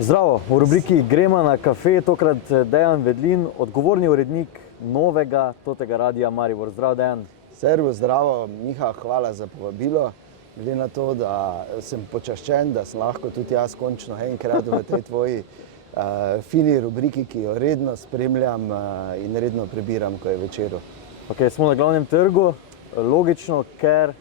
Zdravo, v rubriki Gremo na kafe, tokrat Dejan Vedlin, odgovorni urednik novega totega radia Maribor. Zdravo, Dejan. Servus, zdravo, Miha, hvala za povabilo. Glede na to, da sem počaščen, da sem lahko tudi jaz končno enkrat v tej tvoji fini rubriki, ki jo redno spremljam in redno prebiram, ko je večeru. Okay, smo na glavnem trgu, logično, ker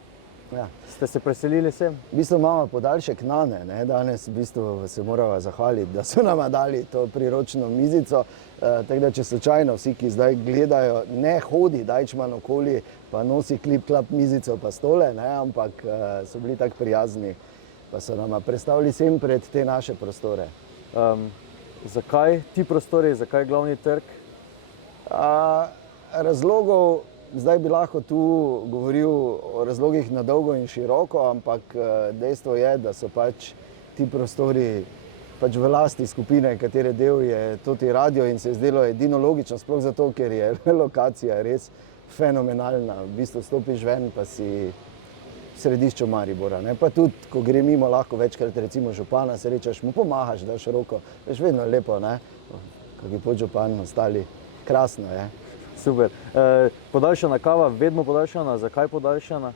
ste se preselili sem. V bistvu imamo podaljšek Nane, danes v bistvu se moramo zahvaliti, da so nama dali to priročno mizico. Tako da, če slučajno vsi, ki zdaj gledajo, ne hodi Dajčman okoli, pa nosi klip-klap mizico pa stole, ampak so bili tako prijazni, pa so nama predstavili sem pred te naše prostore. Zakaj ti prostori, zakaj glavni trg? Razlogov, zdaj bi lahko tu govoril o razlogih na dolgo in široko, ampak dejstvo je, da so pač ti prostori v lasti skupine, katere del je Toti radio in se je zdelo edino logično, sploh zato, ker je lokacija res fenomenalna. V bistvu stopiš ven, pa si v središču Maribora. Pa tudi, ko gre mimo, lahko večkrat recimo župana srečaš, mu pomahaš, daš roko. Veš, vedno je lepo, kak je podžupan, ostali. Krasno je. Super. Podaljšana kava, vedno podaljšana, zakaj podaljšana?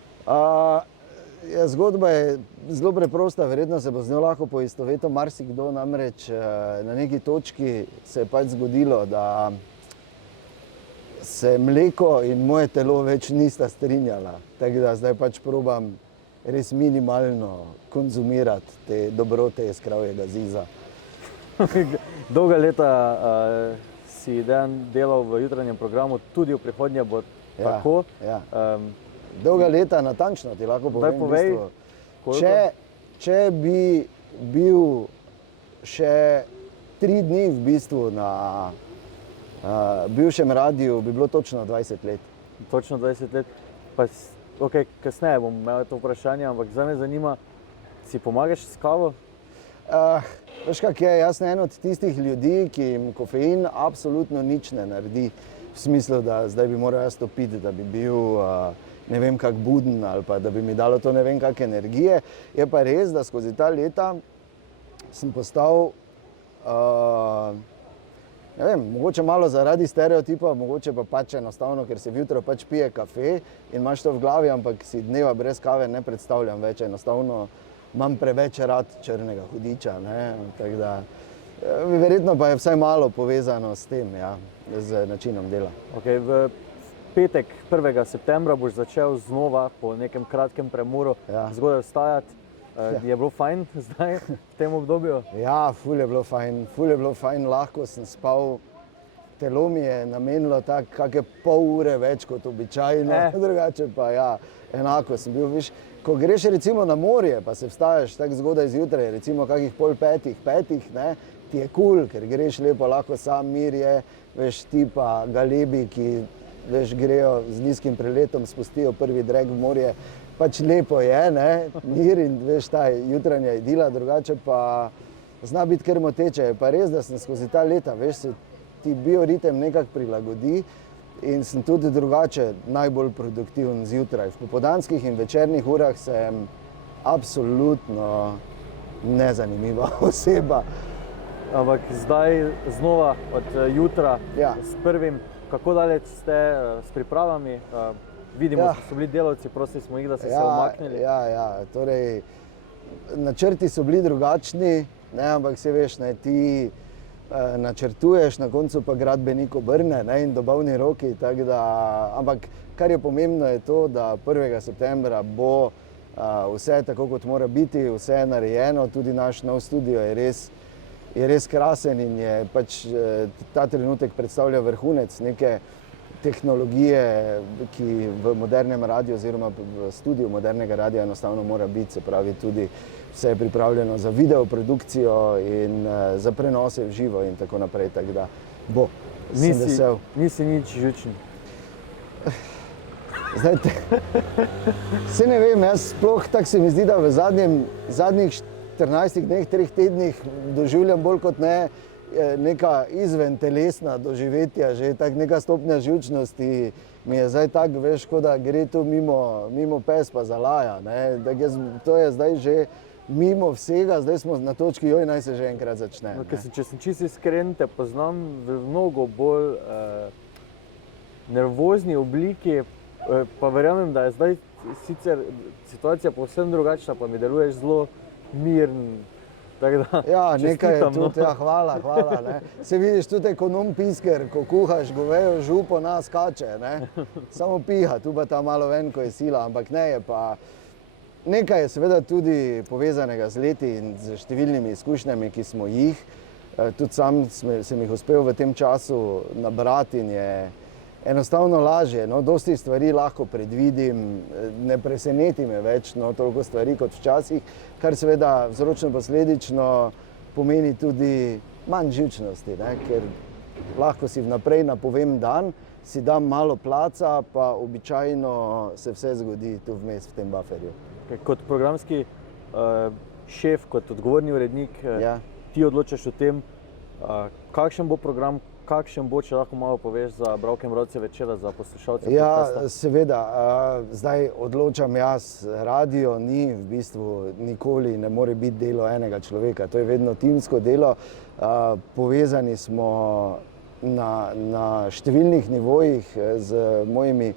Zgodba je zelo preprosta, verjetno se bo z njo lahko poistovetil marsikdo, namreč na neki točki se je pač zgodilo, da se mleko in moje telo več nista strinjala. Tako da zdaj pač probam res minimalno konzumirati te dobrote iz kravjega ziza. Dolga leta si Dejan delal v jutranjem programu, tudi v prihodnje bo tako. Dolga leta, natančno ti lahko povem. Povej, če bi bil še 3 dni v bistvu na bivšem radiju, bi bilo točno 20 let. Točno 20 let. Pa, kasneje bom imel to vprašanje, ampak zdaj me zanima, si pomagaš s kavo? Veš kak je, jaz sem en od tistih ljudi, ki jim kofein absolutno nič ne naredi. V smislu, da zdaj bi moral jaz to piti, da bi bil ne vem kak buden ali pa da bi mi dalo to ne vem kak energije. Je pa res, da skozi ta leta sem postal, ne vem, mogoče malo zaradi stereotipa, mogoče pa pač enostavno, ker se vjutro pač pije kafe in imaš to v glavi, ampak si dneva brez kave ne predstavljam več, enostavno imam preveč rad črnega hudiča, tako da verjetno pa je vsaj malo povezano s tem, z načinom dela. V petek 1. septembra boš začel znova po nekem kratkem premoru zgodaj vstajati. Je bilo fajn zdaj v tem obdobju? Ja, ful je bilo fajn, lahko sem spal, telo mi je namenilo tako kakšne pol ure več kot običajno, drugače pa enako sem bil, viš. Ko greš recimo na morje, pa se vstaješ tako zgodaj zjutraj, recimo kakih 4:30, ti je kul, ker greš lepo, lahko sam mir je, veš, ti pa galebi, ki veš, grejo z nizkim preletom, spustijo prvi drek v morje, pač lepo je, mir in veš, ta jutranja idila, drugače pa zna biti kar moteče. Je pa res, da sem skozi ta leta, veš, se ti bioritem nekako prilagodi in sem tudi drugače najbolj produktiven zjutraj. V popoldanskih in večernih urah sem absolutno nezanimiva oseba. Ampak zdaj znova od jutra s prvim, kako daleč ste s pripravami? Vidimo, da so bili delavci, prosili smo jih, da so se umaknili. Torej, načrti so bili drugačni, ampak se veš, ti načrtuješ, na koncu pa gradbenik obrne in dobavni roki, tako da, ampak kar je pomembno je to, da 1. septembra bo vse tako, kot mora biti, vse je narejeno, tudi naš nov studio je res krasen in je pač ta trenutek predstavlja vrhunec neke tehnologije, ki v modernem radiju oziroma v studiu modernega radija enostavno mora biti, se pravi tudi vse je pripravljeno za videoprodukcijo in za prenose v živo in tako naprej, tako da bo, sem vesel. Nisi nič žučen? Zdaj se ne vem, jaz sploh tako se mi zdi, da v zadnjih 14 dneh, 3 tednih doživljam bolj kot ne neka izven telesna doživetja, že tak neka stopnja živčnosti mi je zdaj tako, veš, kot da gre tu mimo pes pa zalaja, to je zdaj že mimo vsega, zdaj smo na točki, joj, naj se že enkrat začne. No, če sem čisto iskren, te poznam v mnogo bolj nervozni obliki, pa verjamem, da je zdaj sicer situacija povsem drugačna, pa mi deluješ zelo miren. Ja, nekaj je tudi, ja, hvala. Ne. Se vidiš tudi ekonom pisker, ko kuhaš govejo župo, nas kače, ne. Samo piha, tu pa ta malo ven, ko je sila, ampak ne je pa. Nekaj je seveda tudi povezanega z leti in z številnimi izkušnjami, ki smo jih. Tudi sam sem jih uspel v tem času nabrati in je enostavno lažje. No, dosti stvari lahko predvidim, ne preseneti me več toliko stvari kot včasih, kar seveda vzročno-posledično pomeni tudi manj živčnosti, ne, ker lahko si vnaprej napovem dan, si dam malo placa, pa običajno se vse zgodi tu vmes v tem bufferju. Kot programski šef, kot odgovorni urednik, ti odločaš o tem, kakšen bo program, kakšen bo, če lahko malo poveš za bralke in bralce Večera, za poslušalce podcasta? Ja, seveda. Zdaj odločam jaz, radio ni v bistvu nikoli, ne more biti delo enega človeka. To je vedno timsko delo. Povezani smo na številnih nivojih z mojimi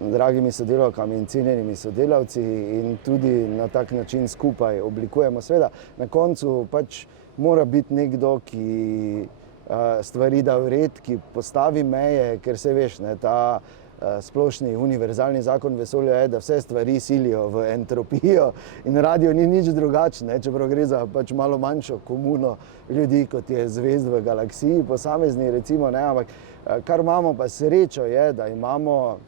dragimi sodelavkami in cenjenimi sodelavci in tudi na tak način skupaj oblikujemo. Seveda, na koncu pač mora biti nekdo, ki stvari da v red, ki postavi meje, ker se veš, ne, ta splošni univerzalni zakon vesolja je, da vse stvari silijo v entropijo in radio ni nič drugačen, čeprav gre za pač malo manjšo komuno ljudi, kot je zvezd v galaksiji, posamezni recimo, ne, ampak kar imamo pa srečo je, da imamo,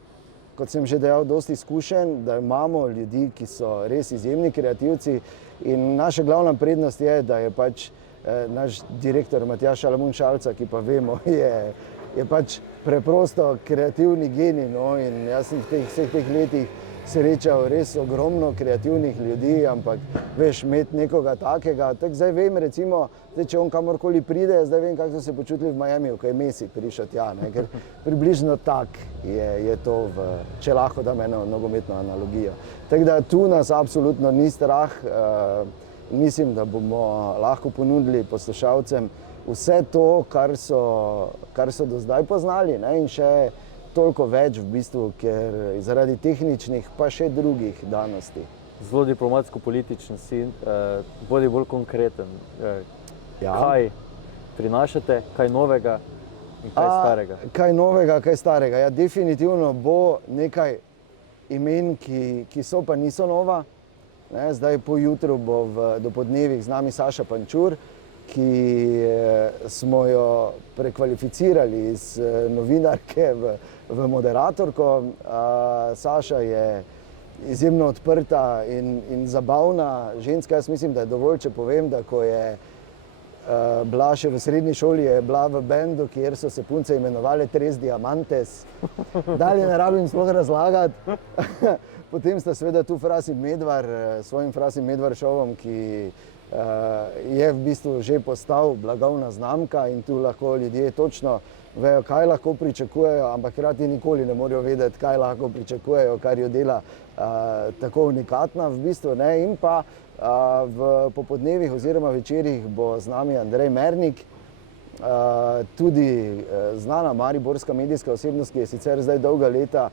kot sem že dejal, dosti izkušenj, da imamo ljudi, ki so res izjemni kreativci in naša glavna prednost je, da je pač naš direktor Matjaž Šalamun Šalca, ki pa vemo, je pač preprosto kreativni genij, no, in jaz sem v vseh teh letih srečal res ogromno kreativnih ljudi, ampak veš, imeti nekoga takega, tako zdaj vem recimo, zdaj, če on kamorkoli pride, zdaj vem, kako so se počutili v Miamiju, ko je Messi prišel tja, ne, ker približno tak je to, če lahko dam eno nogometno analogijo. Tako da tu nas absolutno ni strah, mislim, da bomo lahko ponudili poslušalcem vse to, kar so do zdaj poznali, ne, in še toliko več v bistvu, ker zaradi tehničnih pa še drugih danosti. Zelo diplomatsko-političen si, bodi bolj konkreten. Kaj prinašate, kaj novega in kaj starega? Kaj novega, kaj starega? Ja, definitivno bo nekaj imen, ki so pa niso nova. Ne, zdaj po jutru bo v dopoldnevih z nami Saša Pančur, ki smo jo prekvalificirali iz novinarke v moderatorko. Saša je izjemno odprta in zabavna ženska. Jaz mislim, da je dovolj, če povem, da ko je bila še v srednji šoli, je bila v bendu, kjer so se punce imenovali Tres Diamantes. Dalje ne rabim sploh razlagati. Potem sta seveda tu Frasim Medvar s svojim Frasim Medvar šovom, ki je v bistvu že postal blagovna znamka in tu lahko ljudje točno vejo, kaj lahko pričakujejo, ampak hkrati nikoli ne morejo vedeti, kaj lahko pričakujejo, kar jo dela tako unikatna v bistvu, ne. In pa v popoldnevih oziroma večerih bo z nami Andrej Mernik, tudi znana mariborska medijska osebnost, ki je sicer zdaj dolga leta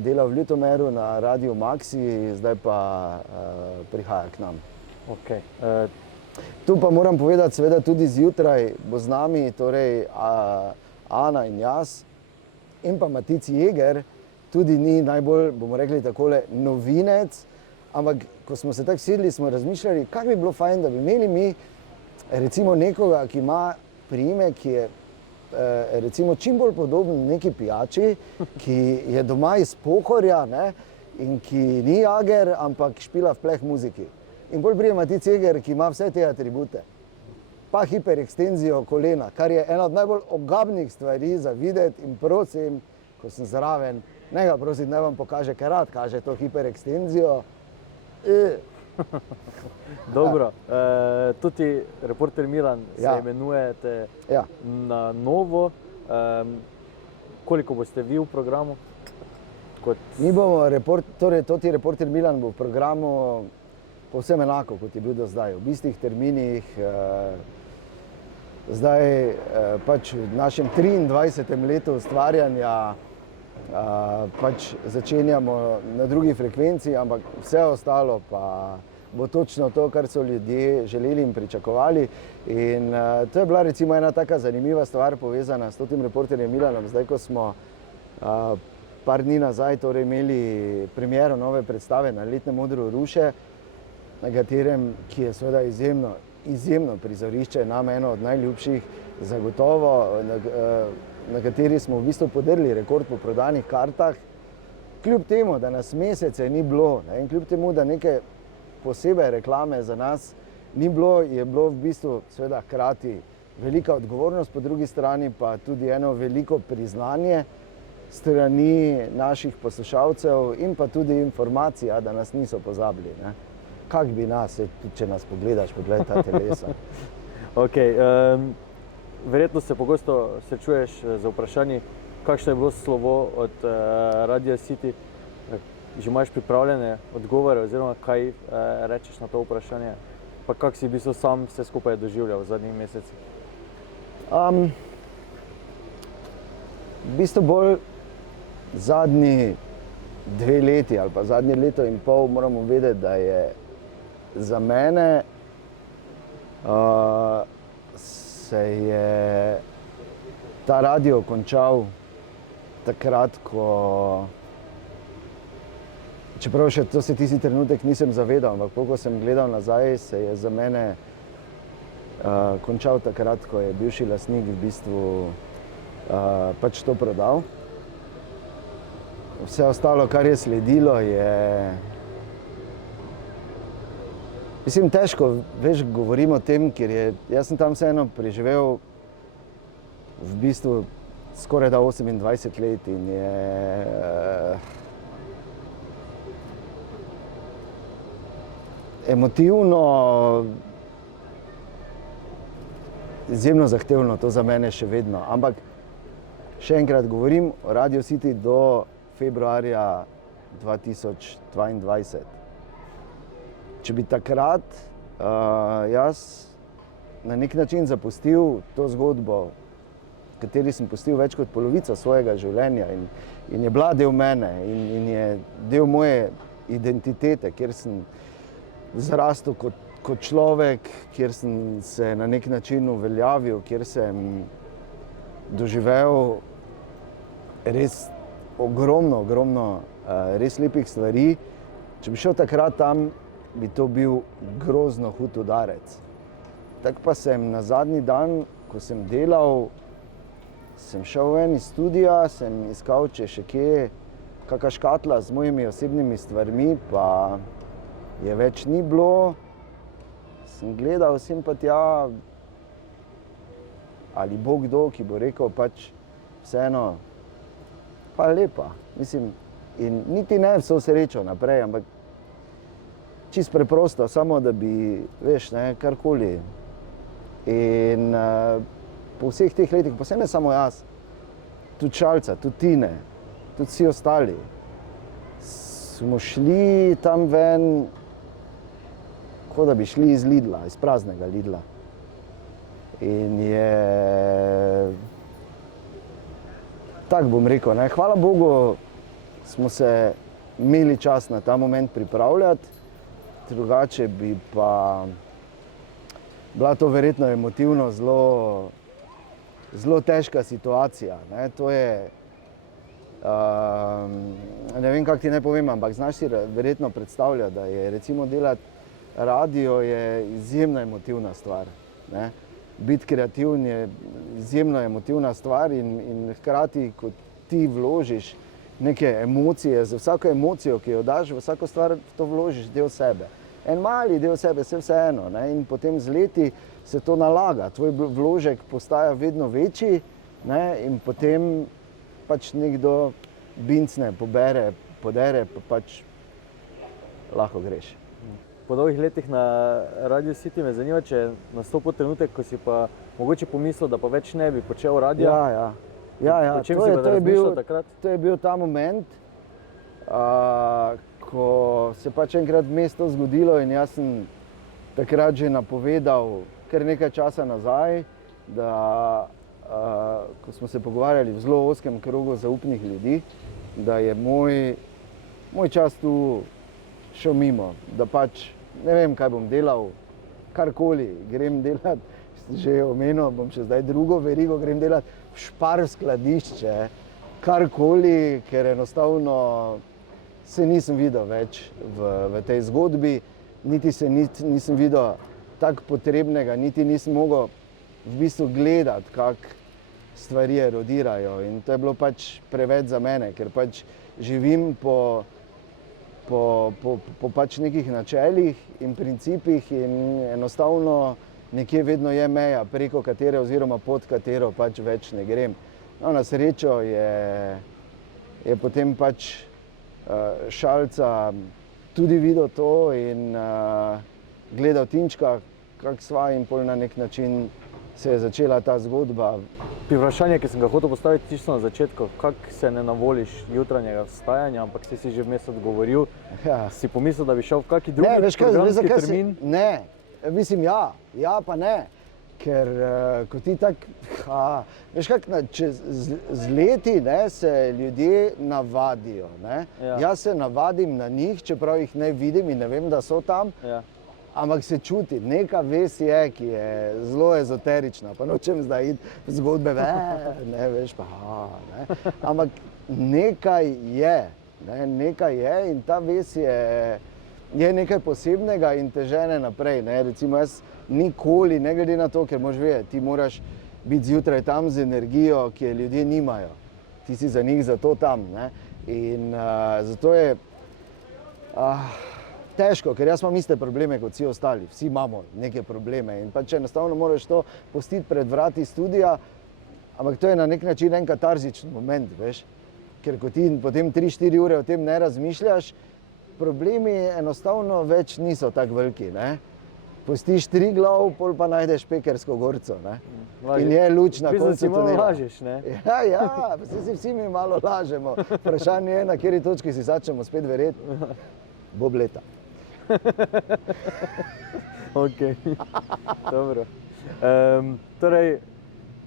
delal v Ljutomeru na Radiu Maxi, zdaj pa prihaja k nam. Okay. Tu pa moram povedati, seveda tudi zjutraj bo z nami torej Ana in jaz in pa Matic Jeger, tudi ni najbolj, bomo rekli takole, novinec, ampak ko smo se tako sedli, smo razmišljali, kako bi bilo fajn, da bi imeli mi recimo nekoga, ki ima priimek, ki je recimo čim bolj podoben neki pijači, ki je doma iz Pohorja, ne, in ki ni jager, ampak špila v pleh muziki. In bolj pride Matic Jeger, ki ima vse te atribute. Pa hiperekstenzijo kolena, kar je ena od najbolj ogabnih stvari za videti in prosim, ko sem zraven, ne ga prosim, naj vam pokaže, ker rad kaže to hiperekstenzijo. Dobro, tudi Reporter Milan se imenujete na novo. Koliko boste vi v programu? Mi bomo, torej toti Reporter Milan bo v programu povsem enako, kot je bil do zdaj, v istih terminih. Zdaj pač v našem 23. letu ustvarjanja pač začenjamo na drugi frekvenci, ampak vse ostalo pa bo točno to, kar so ljudje želeli in pričakovali. In to je bila recimo ena taka zanimiva stvar povezana s tem reporterjem Milanom. Zdaj, ko smo par dni nazaj torej imeli premiero nove predstave na Letnem odru Ruše, na katerem, ki je seveda izjemno prizorišče, nam eno od najljubših, zagotovo, na kateri smo v bistvu podrli rekord po prodanih kartah, kljub temu, da nas mesece ni bilo, ne, in kljub temu, da neke posebej reklame za nas ni bilo, je bilo v bistvu seveda hkrati velika odgovornost, po drugi strani pa tudi eno veliko priznanje strani naših poslušalcev in pa tudi informacija, da nas niso pozabili. Ne. Kak bi nas, tudi če nas pogledaš, pogledaj ta telesa. Okay, verjetno se pogosto srečuješ z vprašanji, kakšno je bilo slovo od Radio City. Že imaš pripravljene odgovore oziroma kaj rečeš na to vprašanje? Pa kako si v bistvu sam vse skupaj doživljal v zadnjih mesecih? V bistvu bolj zadnji 2 leti ali pa zadnje leto in pol moramo vedeti, da je za mene se je ta radio končal takrat, ko, čeprav še to se tisti trenutek nisem zavedal, ampak ko sem gledal nazaj, se je za mene končal takrat, ko je bivši lastnik v bistvu pač to prodal. Vse ostalo, kar je sledilo, je... Mislim, težko, veš, govorim o tem, ker jaz sem tam vseeno preživel v bistvu skoraj da 28 let in je... emotivno, izjemno zahtevno to za mene še vedno. Ampak še enkrat govorim o Radio City do februarja 2022. Če bi takrat jaz na nek način zapustil to zgodbo, v kateri sem pustil več kot polovico svojega življenja in je bila del mene in je del moje identitete, kjer sem zrastel kot človek, kjer sem se na nek način uveljavil, kjer sem doživel res ogromno res lepih stvari. Če bi šel takrat tam, bi to bil grozno hud udarec. Tako pa sem na zadnji dan, ko sem delal, sem šel ven iz studia, sem iskal, če še kje kakšna škatla z mojimi osebnimi stvarmi, pa je več ni bilo. Sem gledal, sem pa tja, ali bo kdo, ki bo rekel pač vseeno, pa lepa. Mislim, in niti ne vso srečo naprej, ampak čisto preprosto, samo da bi, veš, ne, karkoli. In po vseh teh letih, pa ne samo jaz, tudi Šalca, tudi Tine, tudi vsi ostali, smo šli tam ven, kot da bi šli iz Lidla, iz praznega Lidla. In je, tako bom rekel, ne, hvala Bogu, smo se imeli čas na ta moment pripravljati, drugače bi pa bila to verjetno emotivno zelo težka situacija. Ne. To je, ne vem, kako ti naj povem, ampak znaš si verjetno predstavljati, da je recimo delati radio je izjemno emotivna stvar. Ne. Biti kreativen je izjemno emotivna stvar in hkrati, ko ti vložiš neke emocije, za vsako emocijo, ki jo daš, v vsako stvar to vložiš del sebe. En mali del sebe, vseeno, ne, in potem z leti se to nalaga, tvoj vložek postaja vedno večji, ne, in potem pač nekdo bincne, podere, pa pač lahko greš. Po dolgih letih na Radio City me zanima, če je nastopil trenutek, ko si pa mogoče pomislil, da pa več ne bi počel radia. Ja, O čem si pa razmišljal takrat? To je bil ta moment, ko se pač enkrat vmes to zgodilo in jaz sem takrat že napovedal kar nekaj časa nazaj, da ko smo se pogovarjali v zelo ozkem krogu zaupnih ljudi, da je moj čas tu šel mimo, da pač ne vem, kaj bom delal, karkoli, grem delat, že omenil, bom še zdaj drugo verigo, grem delat v Spar skladišče, karkoli, ker enostavno se nisem videl več v tej zgodbi, niti se nisem videl tako potrebnega, niti nisem mogel v bistvu gledati, kako stvari erodirajo. In to je bilo pač preveč za mene, ker pač živim po pač nekih načelih in principih in enostavno nekje vedno je meja, preko katere oziroma pod katero pač več ne grem. No, na srečo je potem pač Šalca tudi videl to in gledal Tinčka, kak sva, in pol na nek način se je začela ta zgodba. Pri vprašanju, ki sem ga hotel postaviti čisto na začetku, kako se ne navoliš jutranjega vstajanja, ampak si že vmes odgovoril, si pomislil, da bi šel v kakšen drugi programski termin? Ne, mislim ja pa ne, ker ko ti tako, veš kako, z leti se ljudje navadijo, ne? Jaz se navadim na njih, čeprav jih ne vidim in ne vem, da so tam. Ampak se čuti, neka vest je, ki je zelo ezoterična, pa nočem zdaj iti v zgodbe, ne veš pa, ne. Ampak nekaj je in ta vest je nekaj posebnega in te žene naprej, ne. Recimo jaz nikoli, ne glede na to, ker moraš vedeti, ti moraš biti zjutraj tam z energijo, ki je ljudje nimajo. Ti si za njih zato tam, ne. In zato je težko, ker jaz imam iste probleme kot vsi ostali, vsi imamo neke probleme in pač enostavno moraš to pustiti pred vrati studia, ampak to je na nek način en katarzičen moment, veš, ker ko ti potem 3-4 ure o tem ne razmišljaš, problemi enostavno več niso tako veliki, ne. Pustiš Triglav, pol pa najdeš Pekersko gorco, ne. In je luč na koncu tunela. Si malo lažeš, ne? Ja, vsi mi malo lažemo. Vprašanje je, na kateri točki si začnemo spet verjeti. Bob leta. Ok, dobro. Torej,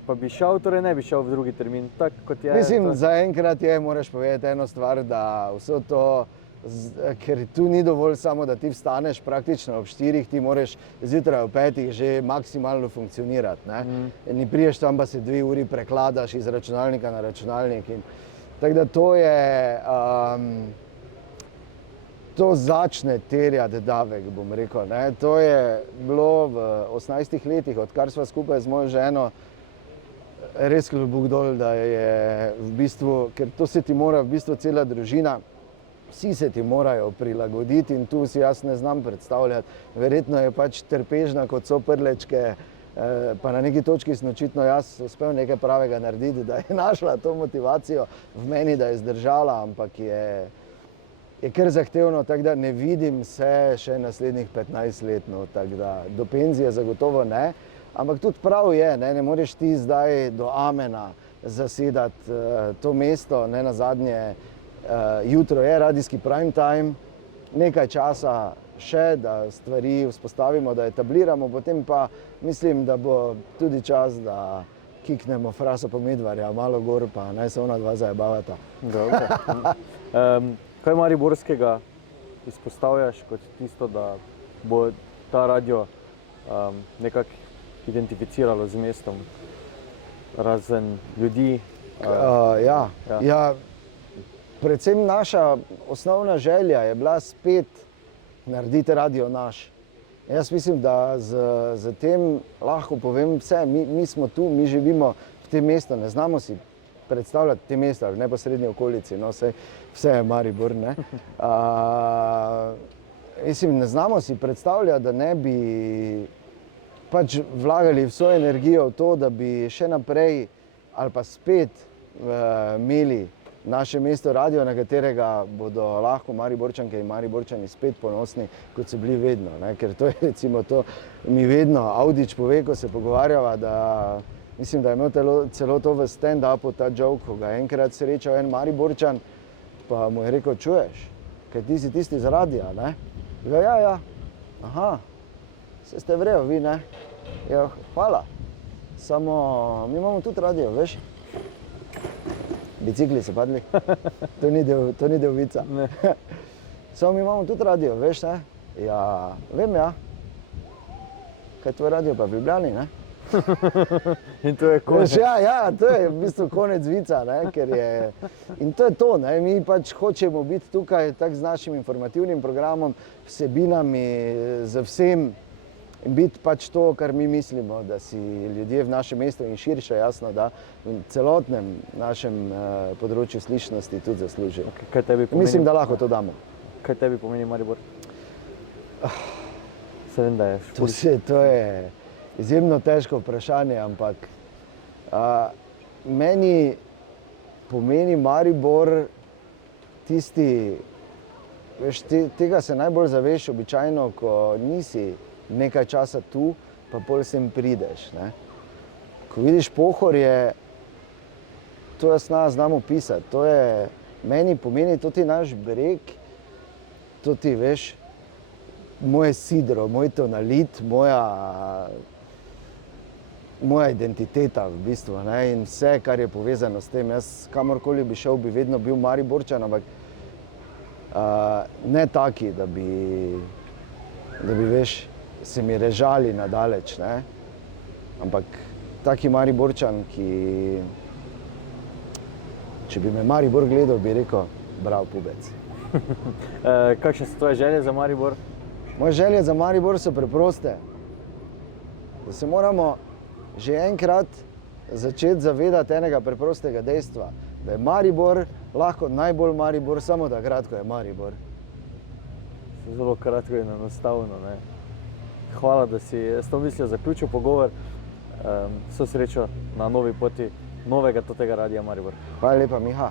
pa bi šel, torej ne bi šel v drugi termin, tako kot je? Mislim, zaenkrat moraš povedati eno stvar, da vse to, ker tu ni dovolj samo, da ti vstaneš praktično ob 4, ti moraš zjutraj ob 5 že maksimalno funkcionirati, ne? Ni priješ tam, pa se 2 uri prekladaš iz računalnika na računalnik in tako da to je, to začne terjati davek, bom rekel, ne. To je bilo v 18 letih, odkar sva skupaj z mojo ženo, res klobuk dol, da je v bistvu, ker to se ti mora v bistvu cela družina, vsi se ti morajo prilagoditi in tu si jaz ne znam predstavljati. Verjetno je pač trpežna kot so prlečke, pa na neki točki sem očitno jaz uspel nekaj pravega narediti, da je našla to motivacijo v meni, da je zdržala, ampak je kar zahtevno, tako da ne vidim se še naslednjih 15 let, no, tako da do penzije zagotovo ne, ampak tudi prav je, ne moreš ti zdaj do amena zasedati to mesto, ne nazadnje, jutro je radijski prime time, nekaj časa še, da stvari vzpostavimo, da etabliramo, potem pa mislim, da bo tudi čas, da kiknemo Fraso pa Medvarja malo gor, pa naj se ona dva zajebavata. Kaj mariborskega izpostavljaš kot tisto, da bo ta radio nekako identificiralo z mestom, razen ljudi? Predvsem naša osnovna želja je bila spet narediti radio naš. Jaz mislim, da z tem lahko povem vse, mi smo tu, mi živimo v tem mestu, ne znamo si predstavljati te mesta v neposrednji okolici, no, vse je Maribor, ne. Mislim, ne znamo si predstavljati, da ne bi pač vlagali vso energijo v to, da bi še naprej ali pa spet imeli naše mesto radio, na katerega bodo lahko Mariborčanke in Mariborčani spet ponosni, kot so bili vedno, ne. Ker to je recimo to, mi vedno Avdić pove, ko se pogovarjava, da mislim, da je imel celo to v stand-upu ta joke, ko ga je enkrat srečal en Mariborčan, pa mu je rekel, čuješ, ker ti si tisti z radia, ne? Ja. Aha, se ste vrejo, vi, ne? Ja, hvala. Samo, mi imamo tudi radio, veš? Bicikli so padli. To ni del vica. Samo mi imamo tudi radio, veš, ne? Ja, vem, ja. Kaj tvoj radio pa v Ljubljani, ne? In to je konec. Ja, to je v bistvu konec vica, ne? Ker je... In to je to, ne? Mi pač hočemo biti tukaj tak z našim informativnim programom, vsebinami, z vsem in biti pač to, kar mi mislimo, da si ljudje v našem mestu in širše, jasno, da v celotnem našem področju slišnosti tudi zaslužijo. Kaj tebi pomeni? Mislim, da lahko to damo. Kaj tebi pomeni Maribor? Se vem, da je To je izjemno težko vprašanje, ampak meni pomeni Maribor tisti, veš, tega se najbolj zaveš običajno, ko nisi nekaj časa tu, pa pol sem prideš, ne. Ko vidiš Pohorje, to jaz znam opisati, to je, meni pomeni to ti naš breg, to ti, veš, moje sidro, moj tonalit, moja identiteta v bistvu, ne, in vse, kar je povezano s tem. Jaz kamorkoli bi šel, bi vedno bil Mariborčan, ampak ne taki, da bi, veš, se mi režali nadaleč, ne, ampak taki Mariborčan, ki, če bi me Maribor gledal, bi rekel, brav pubec. Kakšne so tvoje želje za Maribor? Moje želje za Maribor so preproste. Da se moramo že enkrat začeti zavedati enega preprostega dejstva, da je Maribor lahko najbolj Maribor, samo takrat, ko je Maribor. Zelo kratko in enostavno, ne. Hvala, da si s to mislijo zaključil pogovor. Vso srečo na novi poti novega totega Radia Maribor. Hvala lepa, Miha.